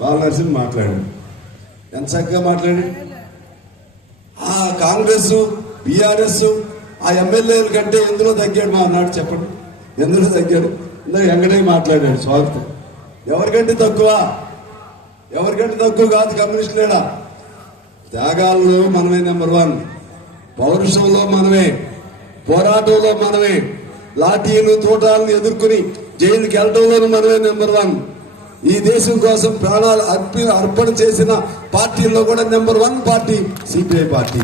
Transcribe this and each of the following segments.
బాలనరసింహ మాట్లాడాడు. ఎంత చక్కగా మాట్లాడాడు. ఆ కాంగ్రెస్ బీఆర్ఎస్ ఆ ఎమ్మెల్యేల కంటే ఎందులో తగ్గాడు మా అన్నాడు? చెప్పండి, ఎందులో తగ్గాడు? ఇందాక వెంకటయ్య మాట్లాడాడు స్వాగతం. ఎవరికంటే తక్కువ? ఎవరికంటే తక్కువ కాదు కమ్యూనిస్టులేడా. త్యాగాల్లో మనమే నెంబర్ 1, పౌరుషంలో మనమే, పోరాటంలో మనమే, లాఠీలు తోటాలను ఎదుర్కొని జైలుకి వెళ్ళడంలోనూ మనమే నెంబర్ 1. ఈ దేశం కోసం ప్రాణాలు అర్పణ చేసిన పార్టీల్లో కూడా నెంబర్ 1 పార్టీ సిపిఐ పార్టీ.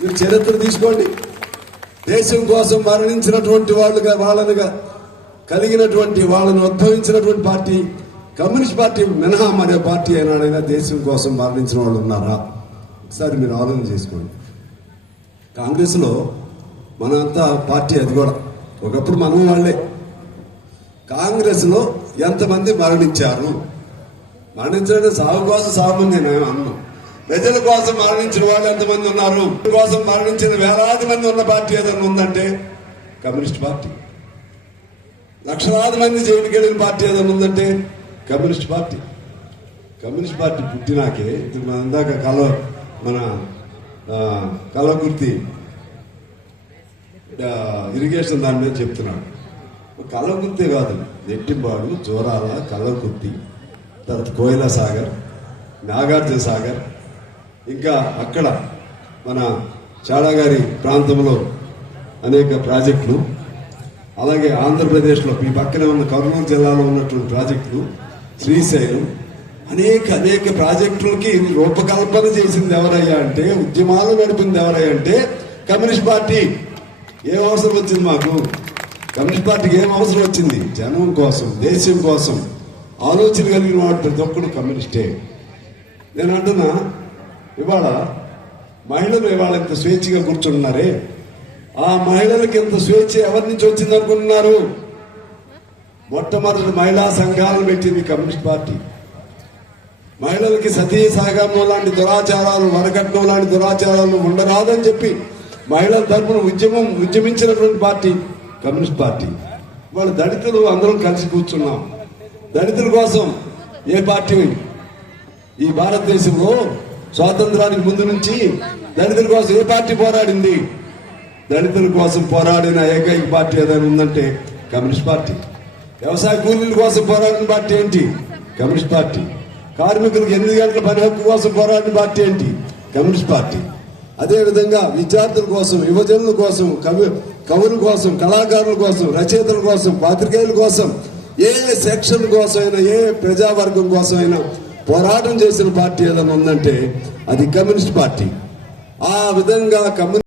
మీరు చరిత్ర తీసుకోండి. దేశం కోసం మరణించినటువంటి వాళ్ళనుగా కలిగినటువంటి వాళ్ళను ఉద్భవించినటువంటి పార్టీ కమ్యూనిస్ట్ పార్టీ మినహా మరే పార్టీ అయినాడైనా దేశం కోసం మరణించిన వాళ్ళు ఉన్నారా? ఒకసారి మీరు ఆలోచన చేసుకోండి. కాంగ్రెస్ లో మనంతా పార్టీ, అది కూడా ఒకప్పుడు మనం వాళ్ళే. కాంగ్రెస్ లో ఎంతమంది మరణించారు? మరణించడం సాగు కోసం సాగు మంది నేను అన్నాం. ప్రజల కోసం మరణించిన వాళ్ళు ఎంతమంది ఉన్నారు? కోసం మరణించిన వేలాది మంది ఉన్న పార్టీ ఏదైనా ఉందంటే కమ్యూనిస్ట్ పార్టీ. లక్షలాది మంది జైలుకి వెళ్ళిన పార్టీ ఏదైనా ఉందంటే కమ్యూనిస్ట్ పార్టీ. కమ్యూనిస్ట్ పార్టీ పుట్టినాకే ఇందాక మన కలవకుర్తి ఇరిగేషన్ దాని మీద చెప్తున్నాడు. కలవకుర్తి కాదు, నెట్టింబాడు, జోరాల, కలవకుర్తి, తర్వాత కోయిలా సాగర్, నాగార్జున సాగర్, ఇంకా అక్కడ మన చాడాగారి ప్రాంతంలో అనేక ప్రాజెక్టులు, అలాగే ఆంధ్రప్రదేశ్లో ఈ పక్కనే ఉన్న కర్నూలు జిల్లాలో ఉన్నటువంటి ప్రాజెక్టులు, శ్రీశైలం, అనేక ప్రాజెక్టులకి రూపకల్పన చేసింది ఎవరయ్యా అంటే, ఉద్యమాలు నడిపింది ఎవరయ్యా అంటే కమ్యూనిస్ట్ పార్టీ. ఏం అవసరం వచ్చింది మాకు? కమ్యూనిస్ట్ పార్టీకి ఏం అవసరం వచ్చింది? జనం కోసం, దేశం కోసం ఆలోచన కలిగిన వాడు ప్రతి ఒక్కడు కమ్యూనిస్టే. నేను అంటున్నా, ఇవాళ మహిళలు ఇవాళ ఇంత స్వేచ్ఛగా కూర్చుంటున్నారే, ఆ మహిళలకి ఇంత స్వేచ్ఛ ఎవరి నుంచి వచ్చింది అనుకుంటున్నారు? మొట్టమొదటి మహిళా సంఘాలను పెట్టింది కమ్యూనిస్ట్ పార్టీ. మహిళలకి సతీ సాగమం లాంటి దురాచారాలు, వరకట్నం లాంటి దురాచారాలు ఉండరాదని చెప్పి మహిళల తరఫున ఉద్యమించినటువంటి పార్టీ కమ్యూనిస్ట్ పార్టీ. వాళ్ళ దళితులు అందరం కలిసి కూర్చున్నాం. దళితుల కోసం ఏ పార్టీ ఈ భారతదేశంలో స్వాతంత్రానికి ముందు నుంచి దళితుల కోసం ఏ పార్టీ పోరాడింది? దళితుల కోసం పోరాడిన ఏకైక పార్టీ ఏదైనా ఉందంటే కమ్యూనిస్ట్ పార్టీ. వ్యవసాయ కూలీల కోసం పోరాడిన పార్టీ ఏంటి? Communist party. కార్మికులకు 8 గంటల పని హక్కు కోసం పోరాడిన పార్టీ ఏంటి? Communist party. అదేవిధంగా విద్యార్థుల కోసం, యువజనుల కోసం, కవుల కోసం, కళాకారుల కోసం, రచయితల కోసం, పాత్రికేయుల కోసం, ఏ సెక్షన్ కోసం అయినా, ఏ ప్రజావర్గం కోసం అయినా పోరాటం చేసిన పార్టీ ఏదైనా ఉందంటే అది కమ్యూనిస్ట్ పార్టీ. ఆ విధంగా